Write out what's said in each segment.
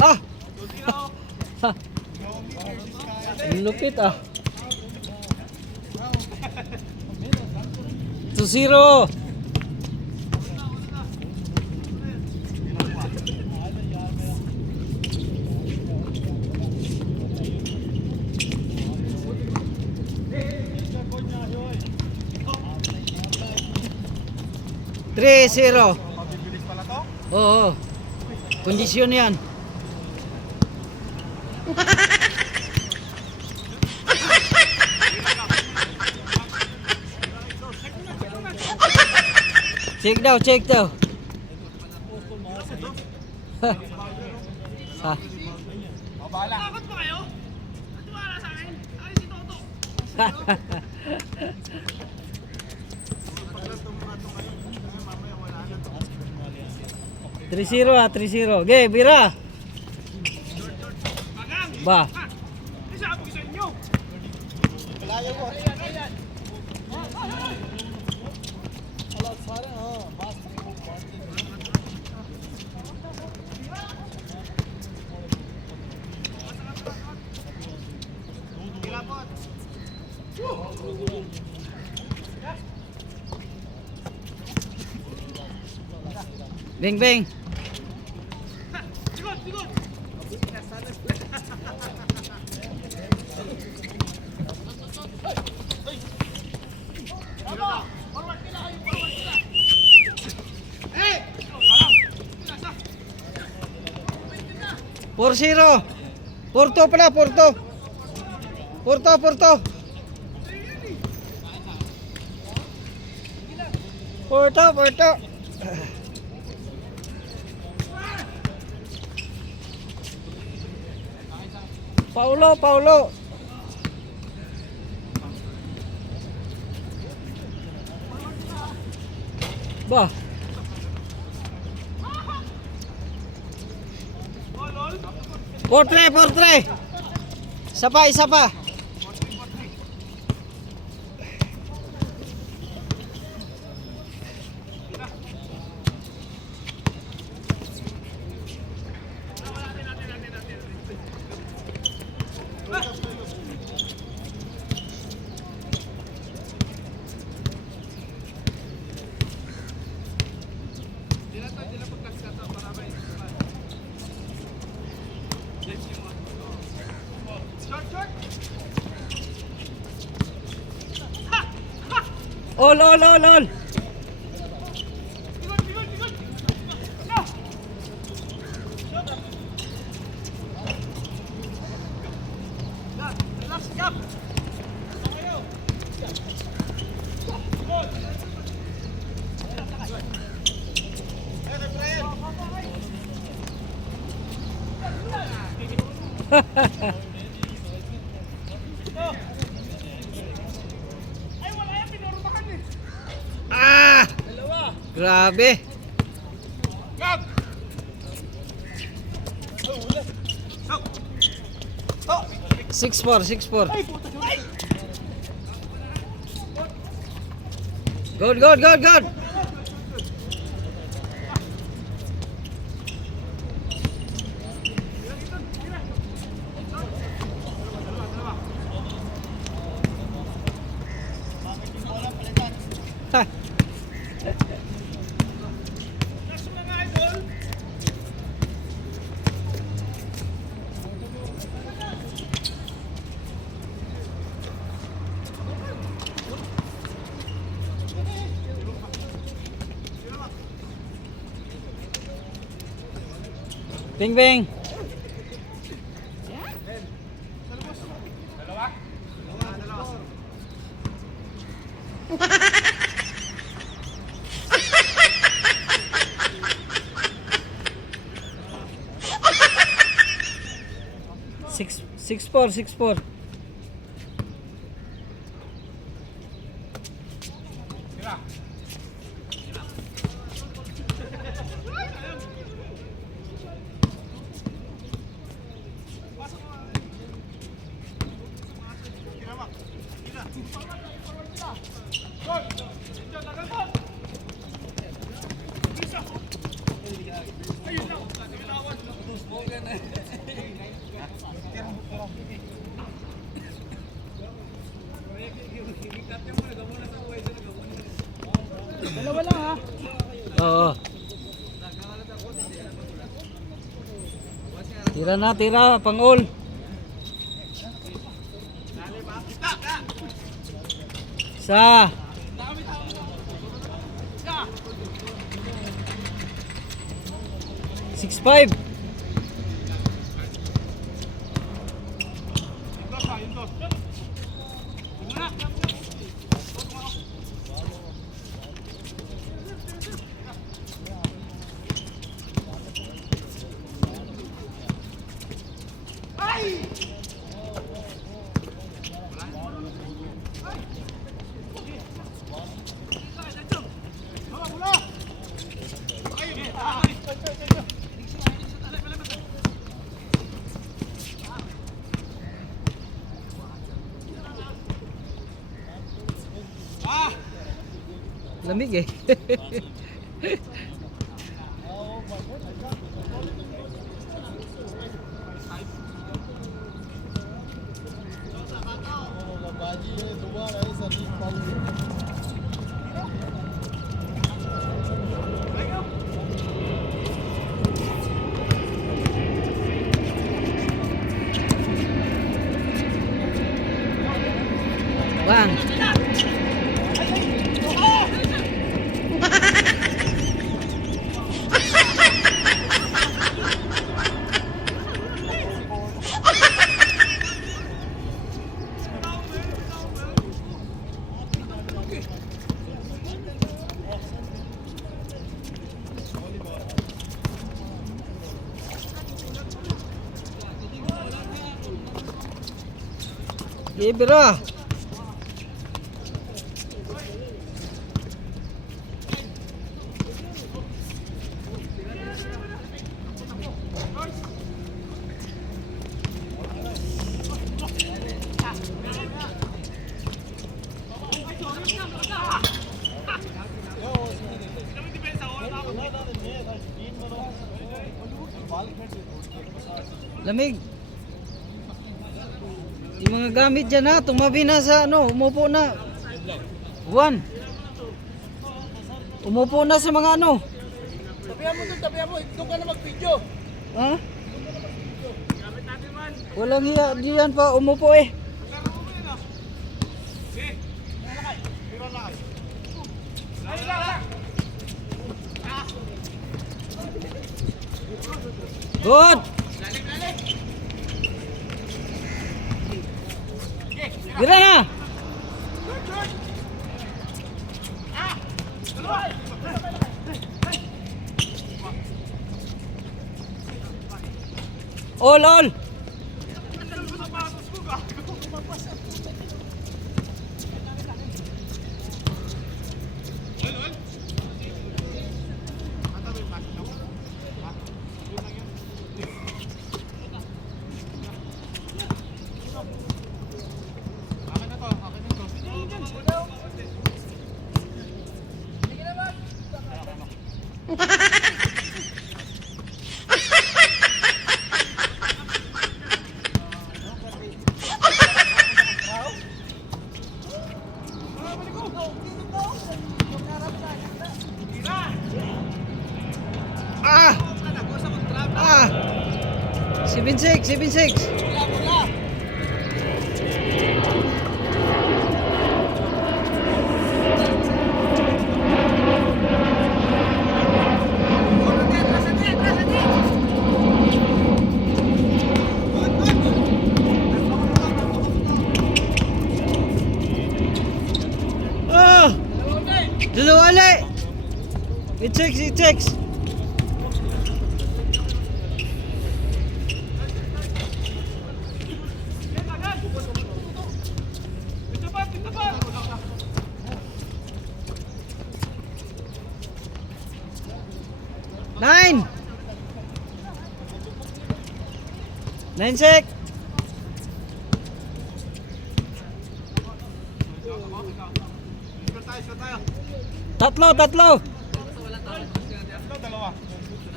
Ah! Lupit ah. 2-0. Tres zero. Oo. Kondisyon yan. Check daw, check daw. Ha. Takot pa kayo? Natiwala sa akin? Ay, si Toto. 3-0 ah, 3-0. Okay, Bira. Ba. Ay, sabi ko sa inyo. Malayo mo. Beng, beng. Sigod, sigod. Forward nila kayo, forward nila. Eh! 4-0. Porto pala, Porto. Porto, Porto. Porto, Porto. Paulo, Paulo. Bah. Portre, portre. Isa pa, isa pa. All, all, all, all. Ah! Grabe. 6-4, 6-4. Good, good, good, good. Ha. Bing, bing. Six four. Ayun lang. Tira na, tira. Pang all. Isa. Six five. Lamig eh. बाजी है दोबारा ऐसा नहीं पाऊंगे Bang. Ibra. Lamig. Yung mga gamit dyan ha, tumabi na sa ano, umupo na. Juan. Umupo na sa mga ano. tabihan mo doon tabihan mo ito ka na mag-video Ha? Walang hiya diyan pa, umupo eh. Good. Bira na. All. Ah! 7-6. Ah! Dalawa ulit. It takes. Nine. 9-6.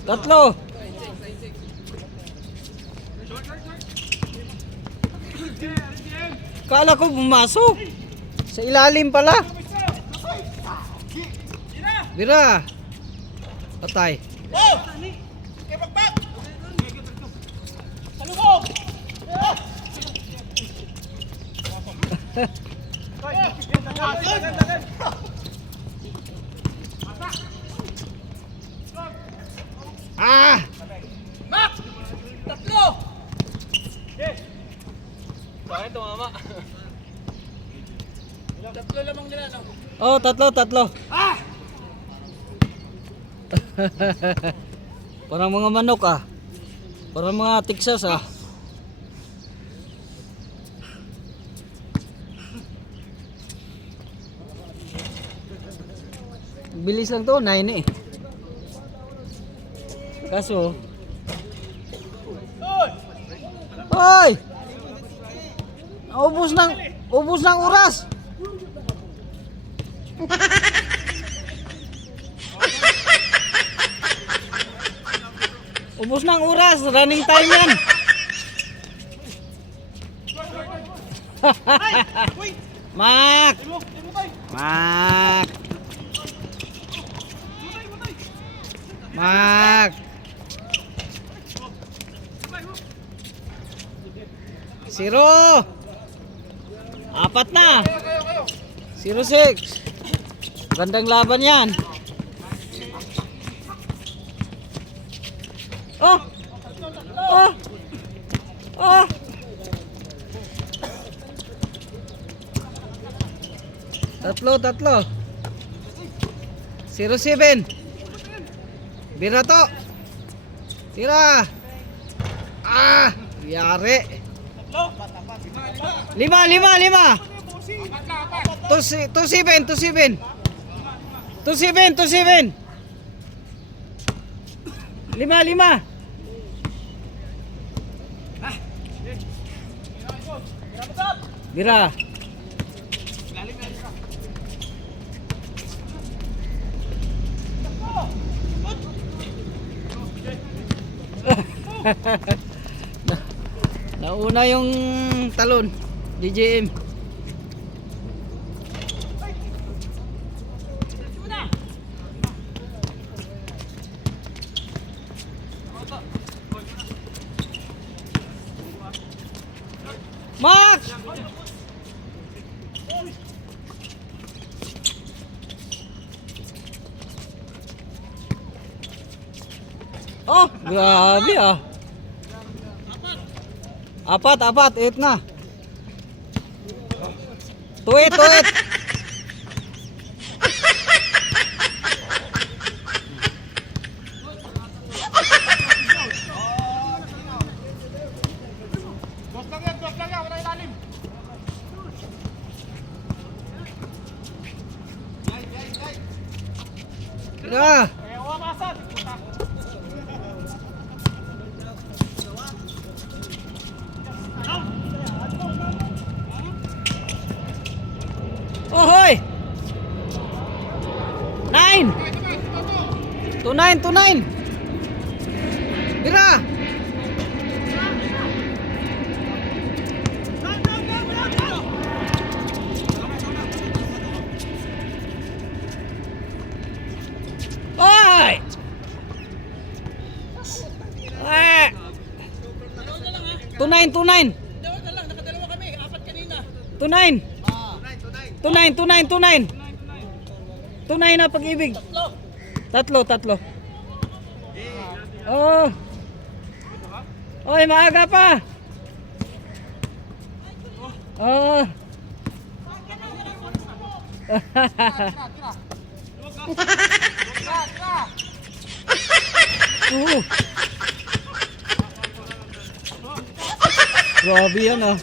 Tatlo. Kala ko pumasok. Sa ilalim pala. Bira. Patay. Ah! Mak! Tatlo! Bakit tumama? Tatlo lamang nila, no? Oh, tatlo. Ah! Parang mga manok ah. Parang mga Texas ah. Bilis lang to, 9 eh. Kaso, hoy! Ubus ng oras. Ubus ng oras, running time yan. Mak! Mak! Mak! Zero! Apat na! 0-6. Gandang laban yan. Oh! Oh! Oh! Tatlo. 0-7. Bira to. Tira. Ah! Yari. 5. 2-7. 5. Bira. Nauna yung talon. DJM. Max! Oh, grabe ah. Apat, 8 na. Tuit. Dos lang yan, wala ilalim. Tira. Kaya wakasan. Oh, hoy! 9! 2-9! Bira! Hoy! Ah! 2-9! Dalawa na lang, nakadalawa kami. Apat kanina. 2-9! 2-9 na pag-ibig. Tatlo. Oh. Oy, maaga pa. Oh. Grabe yan ah.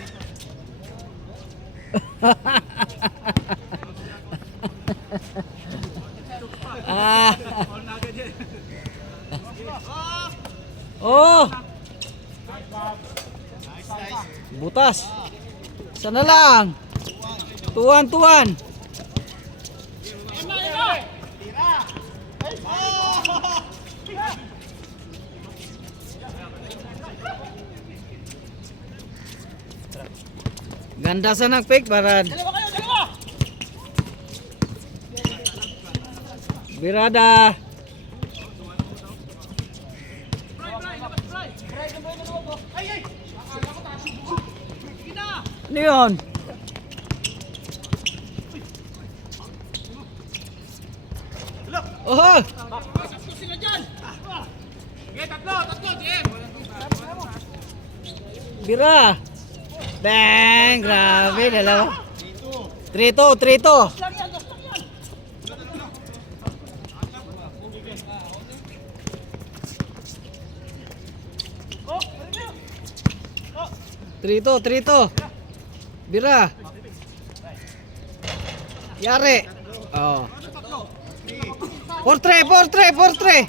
Ah. Oh. Butas. Sana lang. Tuwan. Ganda sa nag-pick, Barad. Dalawa! Birada. Ay! Ano yun? Oh! Sakto sila dyan. Okay, tatlo, JM. Bira! Bang! Grabe, dalawa. 3-2, 3-2. Lang yan, gas lang yan. Oh, 3-2, 3-2. Bira. Yari. Oh. 4-3, 4-3, 4-3.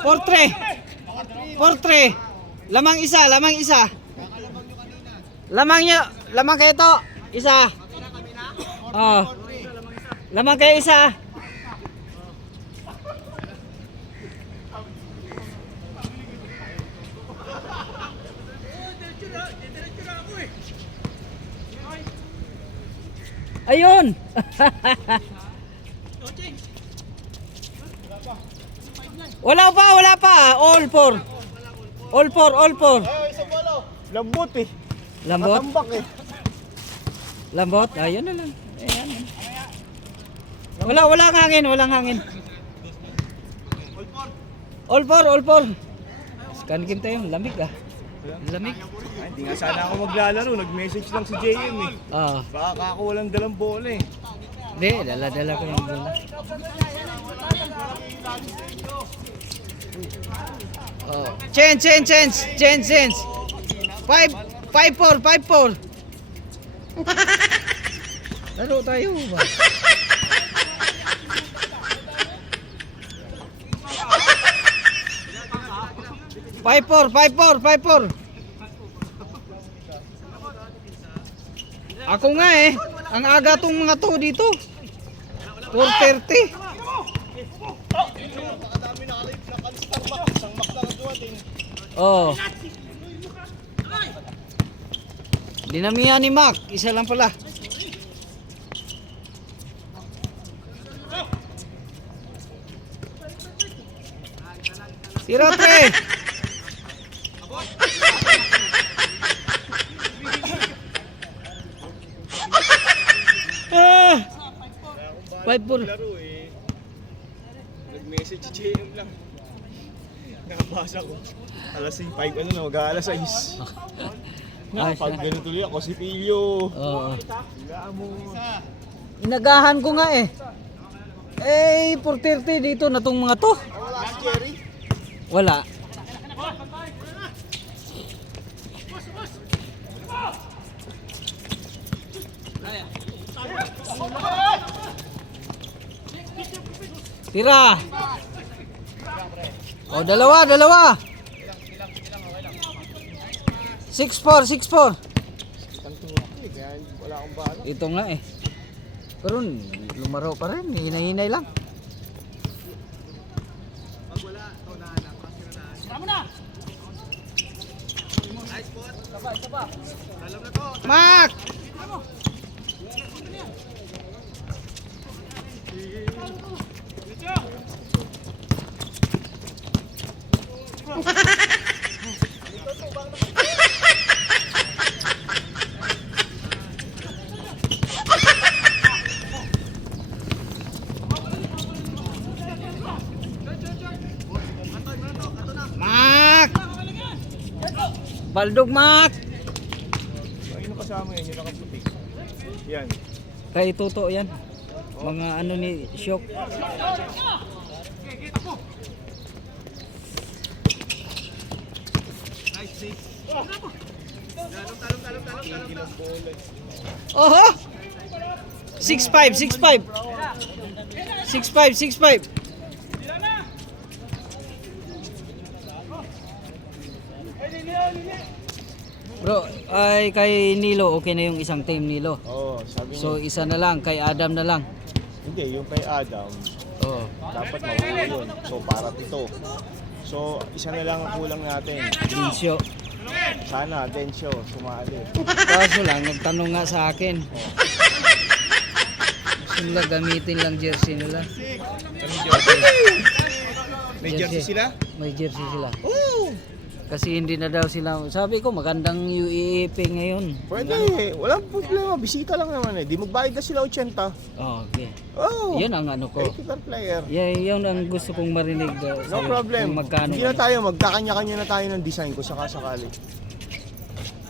4-3. 4-3. Lamang isa, lamang isa. Lamang nyo, lamang kayo to. Isa. Oh. Lamang kayo isa. diretso na ako eh. Ayun. Coaching. Wala pa, wala pa. All four. All four, all four. Lambot eh. Lambot? Matambak eh. Lambot? Ayun na lang. Ayan. Walang hangin, walang hangin. All four, all four. Scan game tayo, lamig ah. Lamig. Ay, hindi nga sana ako maglalaro. Nag-message lang si JM eh. Oo. Baka ako walang dalang bola eh. Hindi, dala-dala ko yung bola. Oh. Change. 5-4, 5-4. Laro tayo ba? Five four. Ako nga eh. Ang aga tong mga to dito. 4:30. Oh. Dinamihan ni Mac, isa lang pala. Tira 3. Ah! 5-4. Laro eh. Nag-message si JM lang. Nakabasa ko. Alas 5, ano na, mag-aalas 6. Pag ganun tuloy ako, si Pilio. Oo. Higaan mo. Inagahan ko nga eh. Eh, 4:30 dito na tong mga to. Wala si Jerry. Wala. Tira. Oh, dalawa. 6-4. Kaya wala akong bahala. Ito nga eh. Pero lumaro pa rin, hinay-hinay lang. Tama na. Mak! Mak! Baldog Mak! Ayun ang kasama yun, yung nakaputi. Yan. Kay Toto yan. Mga ano ni Syok. Oho! 6-5. 6-5. Bro, ay kay Nilo, okay na yung isang team Nilo. Oo, sabi niya. So isa na lang, kay Adam na lang. Hindi, yung kay Adam, Oo. dapat mabuo yun. So, para ito. So, isa na lang ang kulang natin. Dinsyo. Sana, Densyo, sumali. Kaso lang, nagtanong nga sa akin. Gusto nila gamitin lang jersey nila. May jersey sila? May jersey sila. Oo! Kasi hindi na daw sila, sabi ko magandang UAAP ngayon. Pwede, walang problema. Bisita lang naman eh. Di magbayad na sila 80. Oh, okay. Oh, Yun ang ano ko. 80 per player. Yun ang gusto kong marinig daw. No problem. Kung magkano. Hindi na tayo, magkakanya-kanya na tayo ng design ko sakali.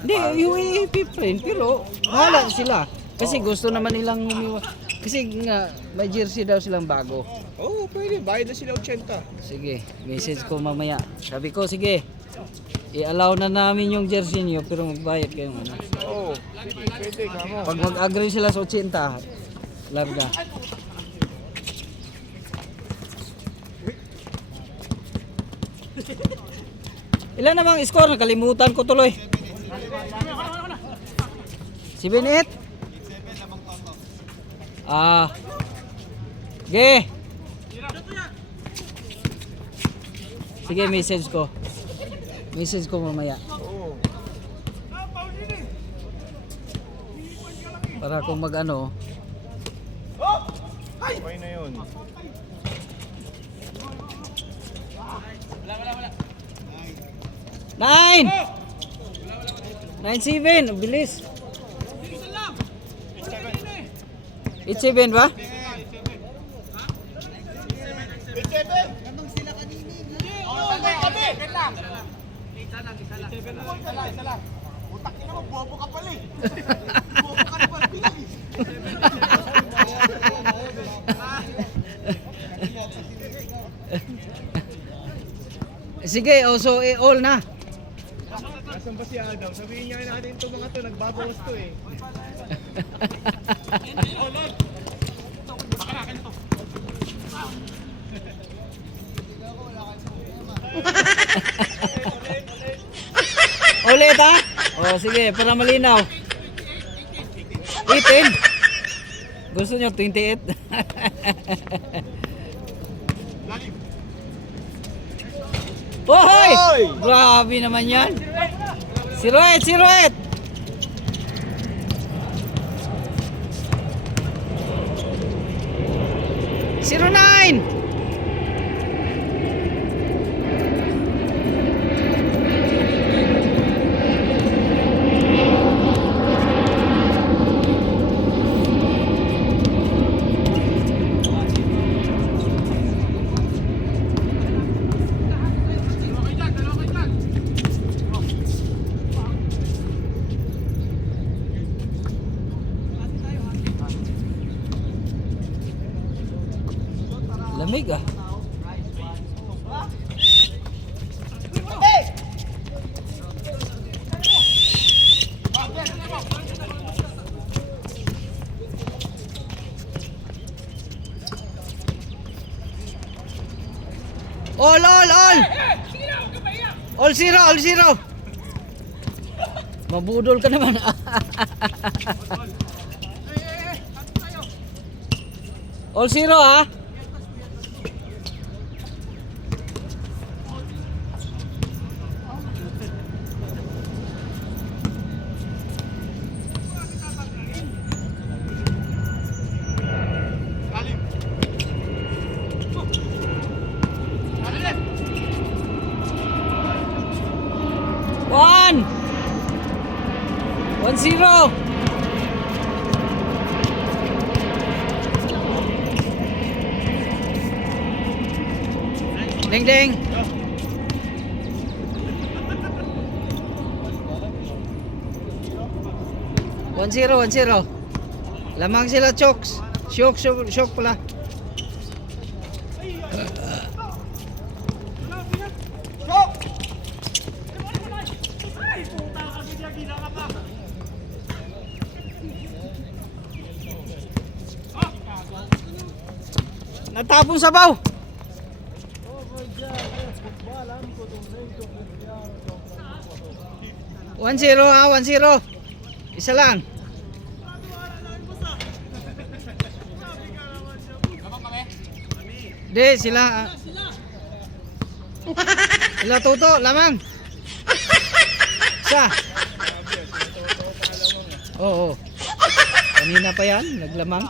Hindi, UAAP pa rin, pero wala sila. Kasi gusto naman nilang humiwa. Kasi nga, may jersey daw silang bago. Oo, pwede. Bayad na sila 80. Sige, message ko mamaya. Sabi ko, sige, i-allow na namin yung jersey niyo, pero magbayad kayo. Ano. Oo, pwede ka mo. Pag mag-agree sila sa 80, larga. Ilan namang score? Nakalimutan ko tuloy. 7-8? Ah. Ge. Sige, message ko. Message ko mamaya. Oo. Para kung mag-ano. Okay na yun. Nine! 9-7, bilis. 8-7 ba? Sige, so all na. Nasaan ba si Adam? Sabihin niya natin itong mga to, nagbabawas to eh. Ulit ha? O sige, para malinaw. 18. Gusto nyo 28? Hoy! Hoy! Grabe naman yan. 08, 08. Zero nine. Lamig ah. All. All zero. Mabudol ka naman. All zero ha. One. 1-0. Ding. 1-0. Lamang sila chokes. Shock pala. Natapon sa baw. One zero ha, 1-0. Isa lang. Di, sila. Sila Toto, lamang. Isa. Oo. Kanina pa yan, naglamang.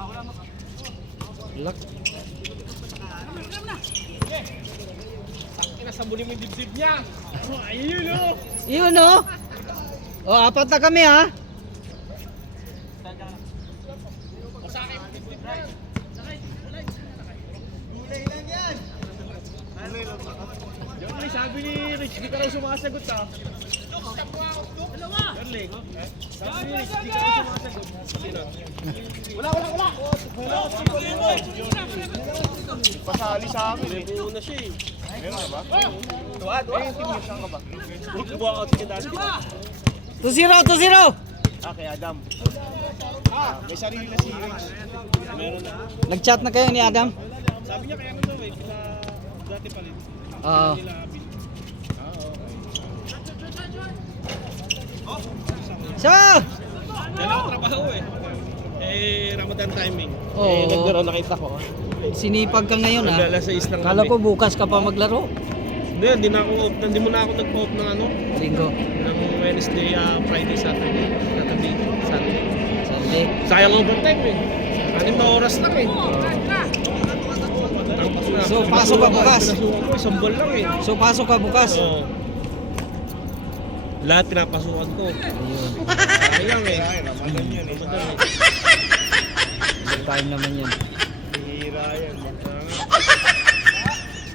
Lak. Nasa muli mo yung dibdib niya. Ayun o! Yun oh. Oh, apat na kami ha. Ay, sabi ni Rich, di ka raw sumasagot ha. Darling, sabi ni Rich, di ka raw sumasagot. Wala! Pasali sa amin eh. May na siya eh. Meron na ba? Tuwa. Eh, team niya saan ka ba? Buwa ka sige dati. 2-0. Ah, kay Adam. May sarili na si Rich. Meron na. Nag-chat na kayo ni Adam? Sabi niya kaya ano daw eh, kila dati pa rin. Oo. Kila Abin. So, Yan ako trabaho eh. Ramadan timing. Oo. Naglaro nakita ko. sinipag ka ngayon ha. Nag-alas 6 ng Kala gabi. ko bukas ka pa maglaro. Hindi mo na ako nag-off ng ano, Linggo, ng Wednesday, Friday, Saturday, Sunday. Sunday. Sayang overtime eh. 6 na oras lang eh. So, pasok ka bukas? Pinasukan ko, isang buwan lang eh. So pasok ka bukas. Oo. Lahat pinapasukan ko. Ayun. Sayang eh. Ramadan yun eh. Good time naman yun. Hira yan.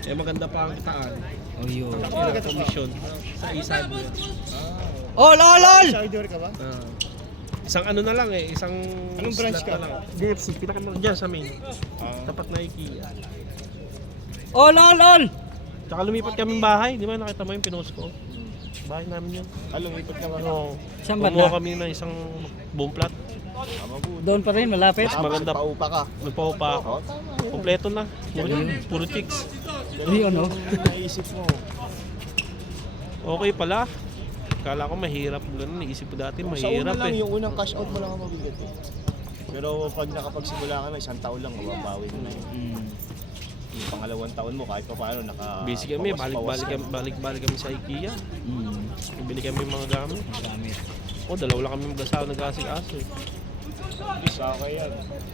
Eh maganda pa ang kitaan. Oh yun. Commission sa isa mo. Oh lol! Shouder ka ba? Isang ano na lang eh, isang Anong branch ka? na lang. DFC, pinakamal dyan sa main. Tapat na IKEA. Oh lol! Tsaka lumipat kaming bahay, di ba nakita mo yung pinost ko? Bahay namin yun. Lumipat ka ba? Oo. Saan Kumuha banda? kami ng isang boom plat. Doon pa rin, malapit. Mas maganda. Paupa ka. Nagpaupa ako. Kompleto na. Puro chicks. Ayun oh. Naisip mo. Okay pala. Kala ko mahirap. Ganun, naisip ko dati Sa una mahirap lang, eh. yung unang cash out mo lang ang mabigat eh. Pero pag nakapagsimula ka na, isang taon lang, mababawi mo na yun. Yung pangalawang taon mo, kahit pa paano, Busy kami, balik-balik kami sa IKEA. Bibili kami ng mga gamit. Gamit. Dalawa lang kami mag-asawa nag-asik-aso eh. Isa ka yan.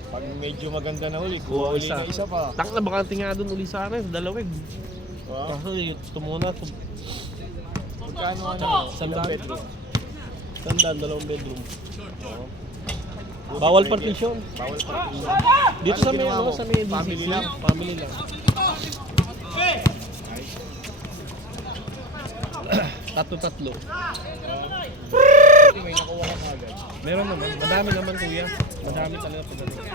Pag medyo maganda na uli, kuha uli na isa pa. Tak na bakante nga doon uli sa akin, sa Dalawig. Wow. Kaso ito muna, Magkano ano? Sandaan. Ilang bedroom? Tandaan, 2 bedroom. Oo. Bawal partition. Bawal pa. Dito Ano sa may, ginawa mo? sa may Family DCC. lang? Family lang. Tatlo. May nakuha ka agad. Meron naman. Madami naman kuya. Madami talaga pagdating.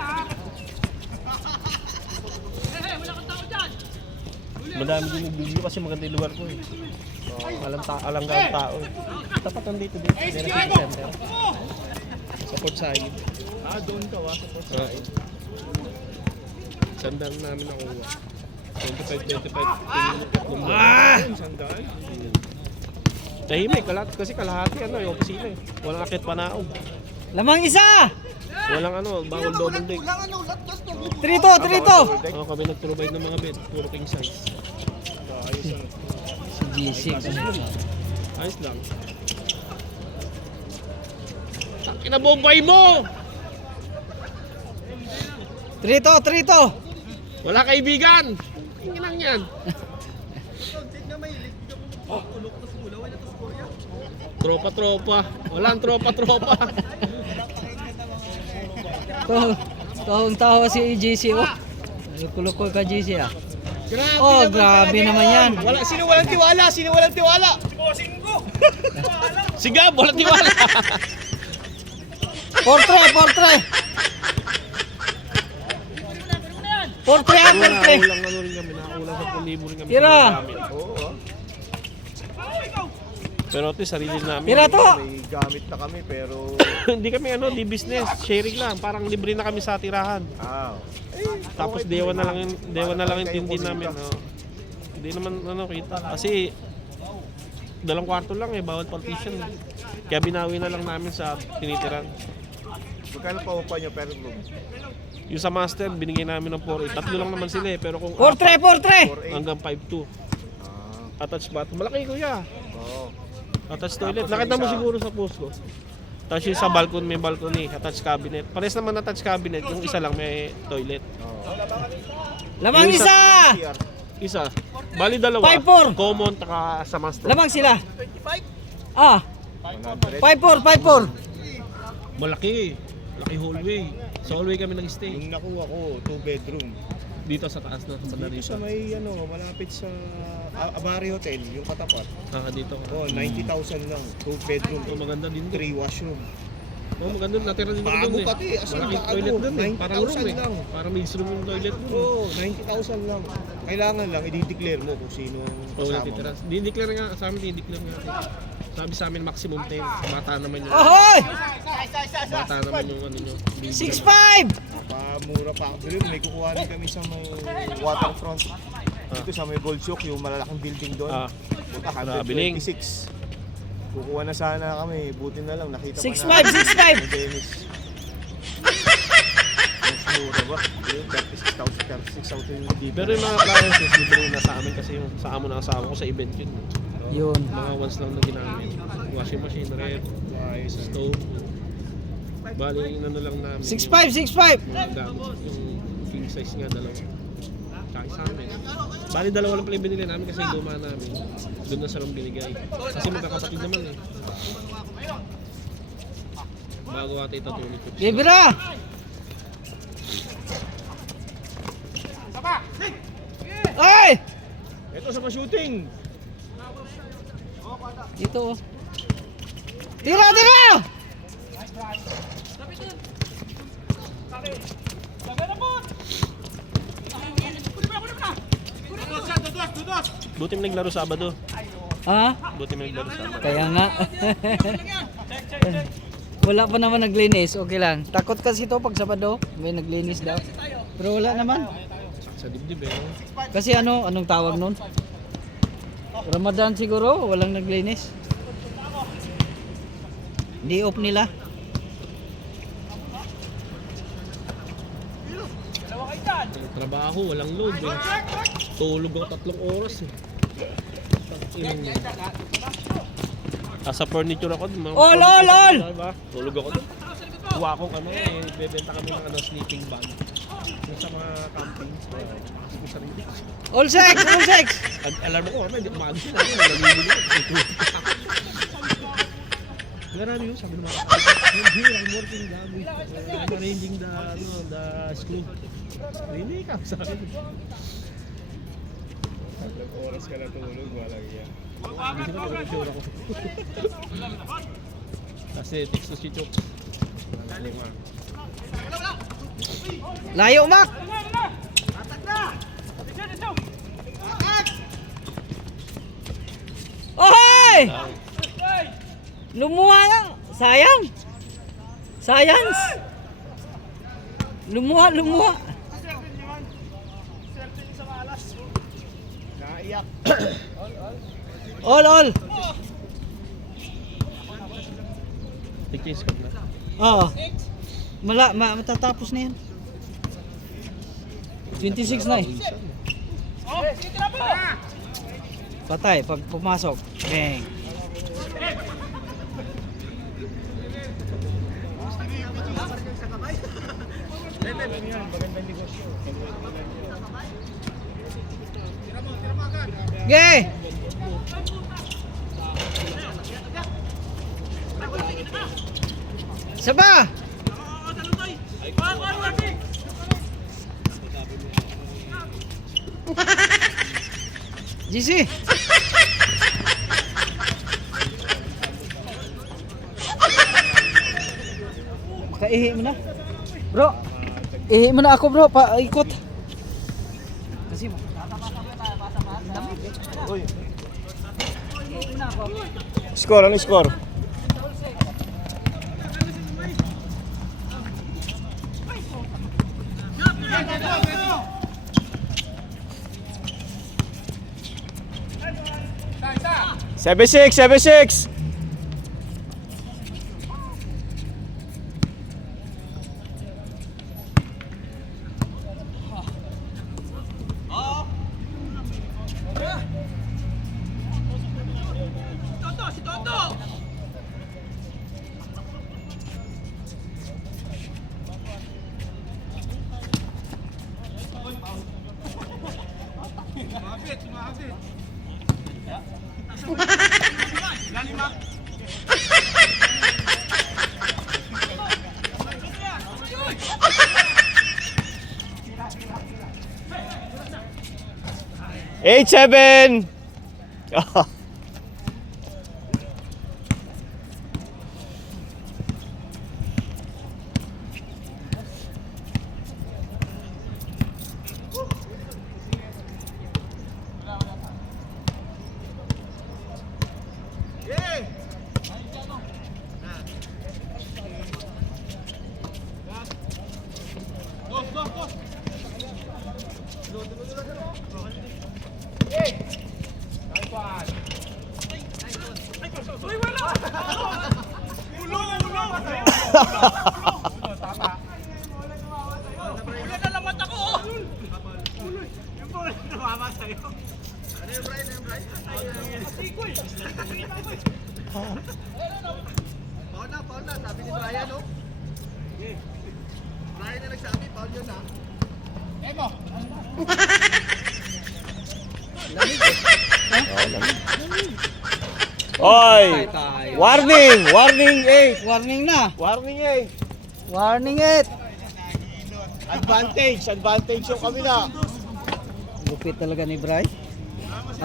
Madami din nagbibigyo kasi maganda yung lugar ko eh. Alam ka ang tao eh. Tapat nandito din. Meron sa center. Sa Port Said. Doon ka sa Port Right. Sandaan namin nakuha. 25. Sandaan? Tahimik, kasi kalahati yung opisina eh. Walang akit panaog. Lamang isa! Walang bawal double deck. Trito! Kami nag-provide ng mga bed, puro king size. Si G6. Ayos lang. Kinabombay mo! Trito! Wala kaibigan! Inginang yan. Tropa. Walang tropa. Tahong-taho si GC oh. Kulukol ka GC ah. Grabe Oh, grabe naman yan. Sino walang tiwala? Si Gab, walang tiwala. Portre! Ulang rin kami, nakaulang sa 1,000 rin kami. Tira! Oo. Pero ito, sarili namin. Tira to! May gamit na kami pero... Hindi kami di business, sharing lang. Parang libre na kami sa tirahan. Tapos dewa na lang yung tindi namin. Hindi naman kita. Kasi dalang kwarto lang bawal partition. Kaya binawi na lang namin sa tinitiran. Magkano pa upa nyo per room? Yung sa master, binigay namin ng 4.8. Tatlo lang naman sila pero kung Portre! hanggang 5.2. Attached bathroom. Malaki kuya. Oo. Attached toilet. Tapos Nakita mo yung isa- siguro sa post ko. Tapos yung sa balcony, may balcony, attached cabinet. Pares naman attached cabinet, yung isa lang may toilet. Lamang Yung isa! Isa. Bali dalawa. 5-4. Common taka sa master. Lamang sila. Ah, 100. 5-4, 5-4. Malaki. Laki hallway. Sa hallway kami nag-stay. Yung nakuha ko, 2 bedroom. Dito sa taas na sa banda Dito dito. sa may malapit sa Abari Hotel, yung katapat. Dito. Oh, 90,000 lang. 2 bedroom, Oh, maganda din doon. 3 washroom. Oh, maganda. Natira din ako Bago doon eh. pati, as in, Malaki bago. toilet doon eh. Parang room 90,000 eh. lang. Parang mixed room yung toilet doon. Oo, 90,000 lang. Kailangan lang, i-declare mo kung sino ang Oo, kasama natitira. mo. Dinideclare nga sa amin, dinideclare nga. Sabi sa amin maximum 10. Bata naman yung Ahoy! bata naman yung ano nyo. 6-5. Pamura pa ako. Pero may kukuhanin kami sa may waterfront. Dito sa may Gold Shock, yung malalaking building doon. Puta, Nabiling. 126. Kukuha na sana kami. Buti na lang, nakita 6-5, 6-5. Yung Dennis. Mas mura ba? Yung 36,000 yung dito. Pero yung mga appliances, libre na sa amin kasi yung sa amo ng asawa ko sa event yun. Yun. Mga once lang na ginamit. Washing machine, ref, stove. Bali, ano lang namin. 6-5, 6-5. Mga gamit. Yung king size nga, dalawa. Tsaka sa amin. Bali, dalawa lang pala yung binili namin kasi yung luma namin. Doon na sa nung binigay. Kasi magkakapatid naman eh. Bago ate ito tulid ko. Bibira. Ay! Ito sa pa-shooting. Dito oh. Tira, tira! Buti mo naglaro Sabado. Ha? Buti mo naglaro Sabado. Kaya nga. Wala pa naman naglinis, okay lang. Takot kasi to pag Sabado, may naglinis daw. Pero wala naman. Sa dibdib eh. Kasi anong tawag nun? Ramadan siguro, walang naglinis. Day off nila. Trabaho, walang load eh. Tulog ako 3 oras eh. Sa furniture ako, mga All, all, all! diba? Tulog ako doon. Kuha akong bebenta kami ng sleeping bag. Yung sa mga camping, hindi ko sarili. All sex, all sex! Alarm ko, hindi ko magising ako, nalilili ako. Garano yun, sabi ng mga I'm here, I'm working with, I'm arranging the school. Really ka, sabi. 3 oras ka na tulog, walang yan. Hindi ko na picture ako. Kasi text to si Chok. Layo, Mac! Ohoy! Lumuha nga! Sayang! Science! Lumuha, lumuha! Naiyak. All, all! Take ka na. Oo. Matatapos na yan. 26 na eh. Patay pag pumasok. Bang. Ge! Saba! GC! Makaihi mo na. Bro, ihi mo na ako bro, paikot. Kasi mo. Score, ano score? Seven six. Eight, seven. Ulo na lamat ako! Yung ball, tumama sa'yo. Ano yung Brian? Asikoy! Paul na, sabi ni Brian, no? Brian na nagsabi, Paul yun, ha? Emo! Oy! Warning! Warning 8! Warning na. Warning 8! Warning it. Advantage! Advantage yung kabila! Lupit talaga ni Bry.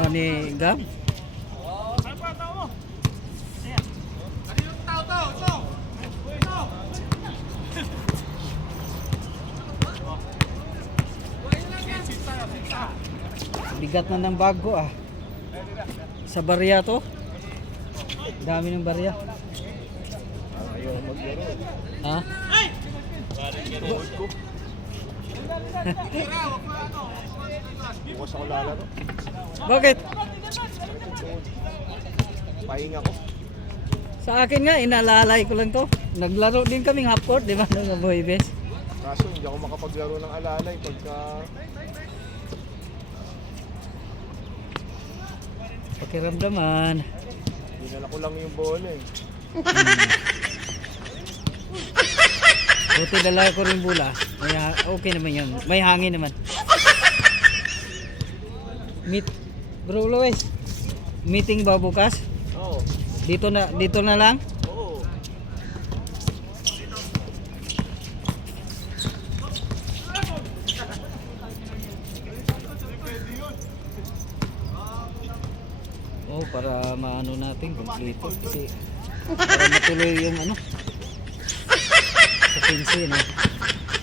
Ni Gab. Bigat na ng bago ah. Sa barya to. Dami ng barya. Ayaw maglaro. Ha? Bukas ako lalaro. Bakit? Pahinga ko. Sa akin nga, inalalay ko lang to. Naglaro din kaming half court, di ba? Ng Boy Best. Kaso hindi ako makapaglaro ng alalay pagka... Pakiramdaman. Dinala ko lang yung bola eh. Buti dala ko rin bula. May, okay naman yun. May hangin naman. Meet. Bro Luis. Meeting ba bukas? Oo. Dito na lang? Oo. Oh, para maano natin kompleto kasi para matuloy yung ano sa 15 no.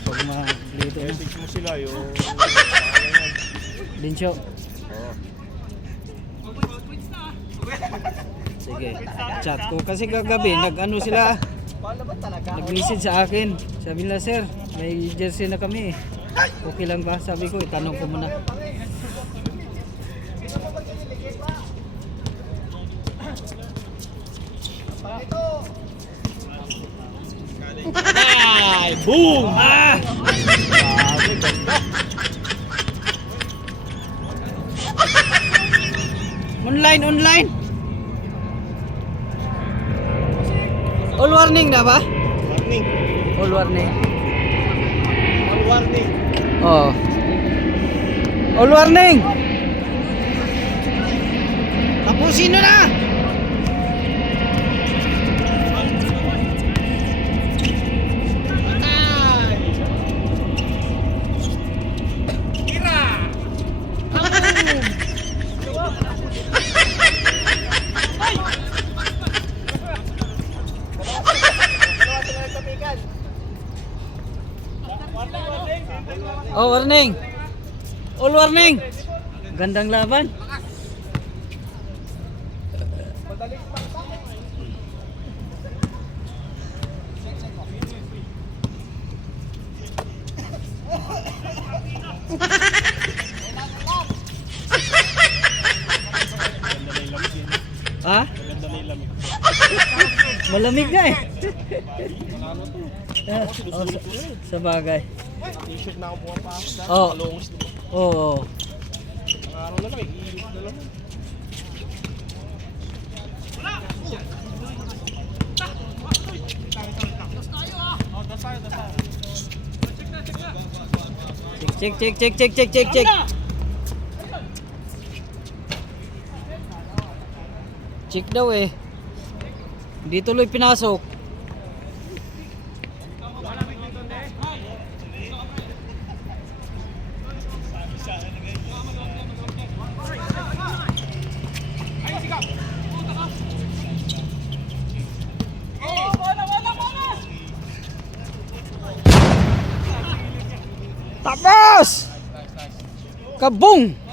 Pag ma-kompleto na. Message mo sila yung... Dinsyo. Oo. Sige. Chat ko kasi kagabi nag-ano sila. Nag-message sa akin. Sabi nila, sir, may jersey na kami. Okay lang ba? Sabi ko, itanong ko muna. Ay! Boom! Ah! Online. All warning na ba? Warning! All warning. All warning! Oh. All warning. Tapusin nyo na. Oh, warning. All warning. Gandang laban. Ha? Malamig nga eh. Oh, sa bagay. T-shirt na ako pumapasok na. Oo. Kalungos na. Oo. Ang araw na lang, iinit na lang. Check. Check daw eh. Hindi tuloy pinasok. Tapos! Kabung!